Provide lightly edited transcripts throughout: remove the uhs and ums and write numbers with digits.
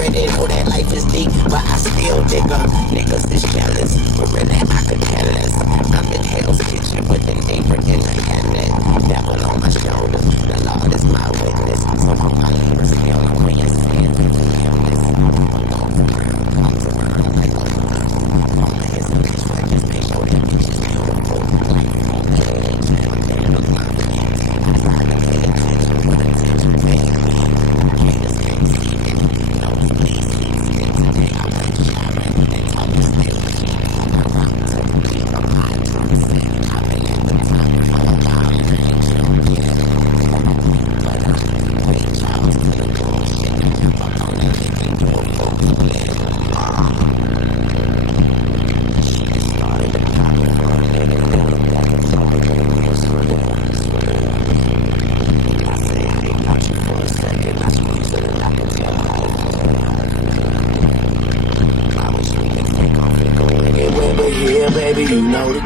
already know that life is deep, but I still dig up. Niggas is jealous, but really I could care less. I'm in Hell's Kitchen, but they deeper in the internet. Devil on my shoulder, the Lord is my witness. So on my labor scale, I'm weighing sand and forgiveness. I'm going for real, comes around like a mama is a bitch, but just make sure that bitch is beautiful. Like on the edge, I'm getting up my friends. I try to pay attention, but attention pays me. Haters can't see it, nosebleed seats. And today I went shopping and told me stay legit. I rock to the beat of my drum set. I've been at the top for a while and I ain't jumped yet. But wait, Charles, to the bullshit. I jump up on that lick and do a full split. She just started to pop it for a minute and look back and told me it was real. I say I ain't got you for a second. I squeeze it and I can tell my whole I wish we could take off and go anywhere but here, baby, you know the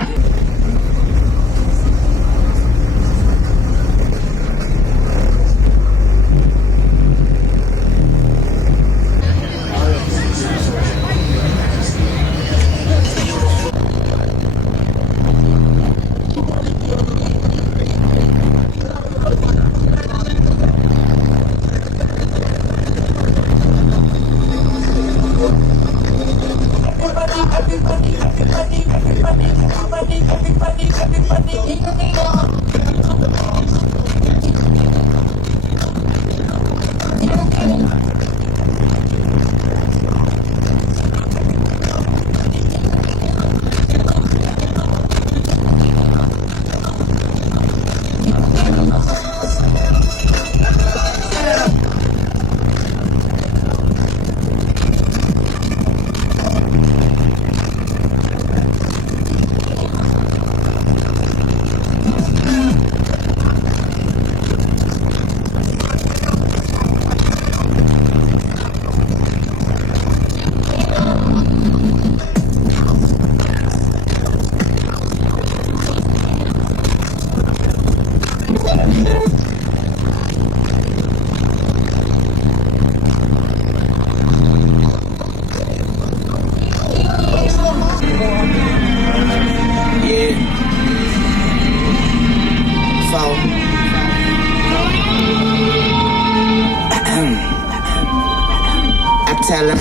tell her,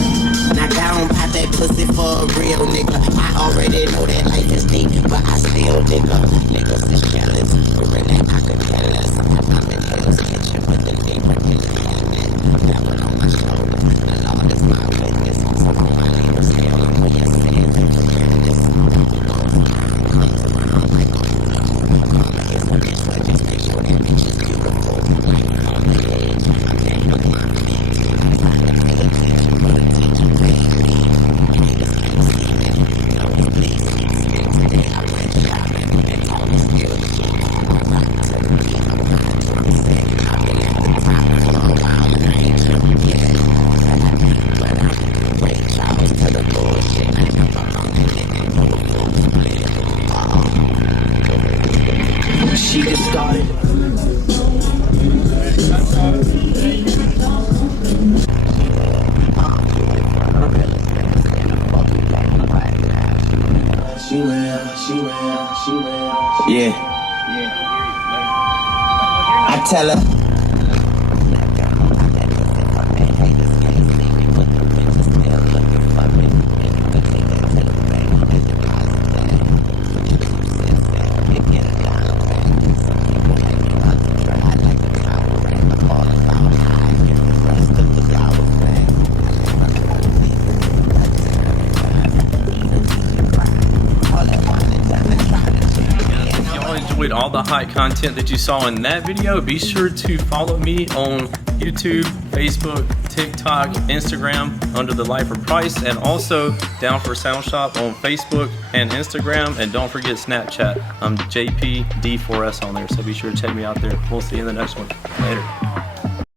now down, pop that pussy for a real nigga. I already know that life is deep, but I still dig up. Niggas is jealous, but really I could care less. I'm in Hell's Kitchen, but the deeper in the internet. Devil on my shoulder, the Lord is my witness. So on my labor scale, I'm weighing sand and forgiveness. Comes around like a mama is a bitch, but just make sure that bitch is beautiful. Like on the edge, I'm getting up my feet. I try to pay attention, but attention pays me. Haters can't see it, nosebleed seats. And today I went shopping and told me still shit. I rock to the beat of my drum set. I've been at the top for a while and I ain't jumped yet. But I wait, Charles, to the bullshit. I jump up on that lick and do a full split. She just started. Yeah. I tell her. All the hot content that you saw in that video, be sure to follow me on YouTube, Facebook, TikTok, Instagram under the Lifer Price, and also Down for Sound Shop on Facebook and Instagram, and don't forget Snapchat. I'm JPD4S on there, so be sure to check me out there. We'll see you in the next one. Later.